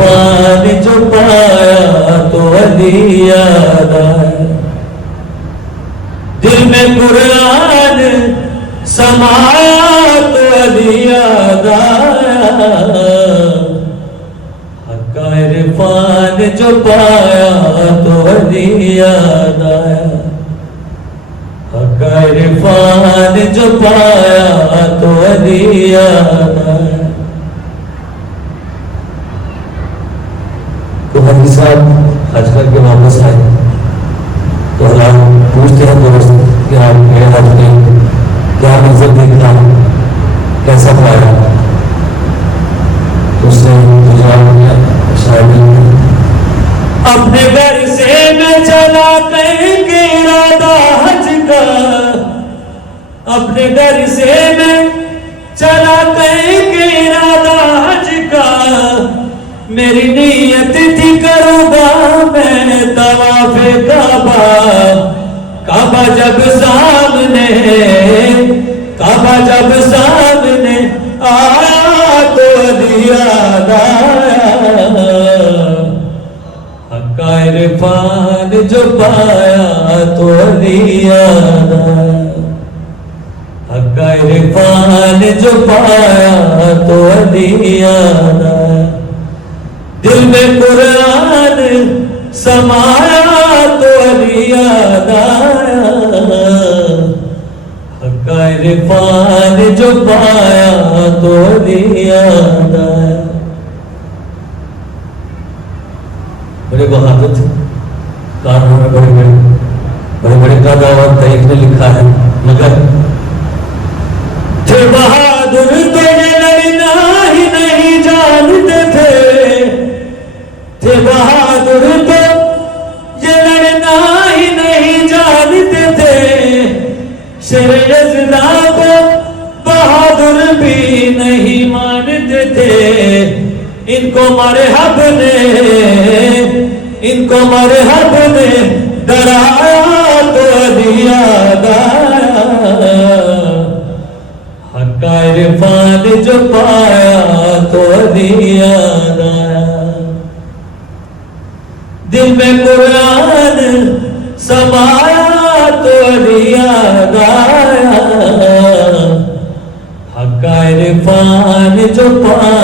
عرفان جو پایا تو علی یاد آیا، دل میں قرآن سمایا تو علی یاد آیا، حق عرفان جو پایا تو علی یاد آیا، حق عرفان جو پایا تو علی یاد آیا۔ تو حاجی صاحب حج کر کے واپس آئے تو اللہ پوچھتے ہیں دوست کہ آپ میرے حج میں کیا منظر دیکھنا، کیسا پایا؟ تو اس نے جواب دیا شاید اپنے گھر سے میں چلا کہیں گے ارادہ حج کا، اپنے گھر سے میں چلا کہیں گے ارادہ حج کا، میری نیت تھی کروں گا میں طواف کعبہ، کعبہ جب سامنے، کعبہ جب سامنے آیا تو علی یاد آیا، حق عرفان جو پایا تو علی یاد آیا، حق عرفان جو پایا تو علی یاد آیا، دل میں قرآن سمایا تو علی یاد آیا، حق عرفان جو پایا تو علی یاد آیا۔ بڑے بہادر تھے، کارنوں میں بڑے بڑے قادہ اور تاریخ نے لکھا ہے، مگر تھے بہادر تو یہ لڑنا ہی نہیں جانتے تھے، تھے بہادر تو یہ لڑنا ہی نہیں جانتے تھے، شیر یزدہ کو بہادر بھی نہیں مانتے تھے، ان کو مرحب نے ڈرایا تو علی یاد آیا، حق عرفان جو پایا تو علی یاد آیا، دل میں قرآن سمایا تو علی یاد آیا، حق عرفان جو پایا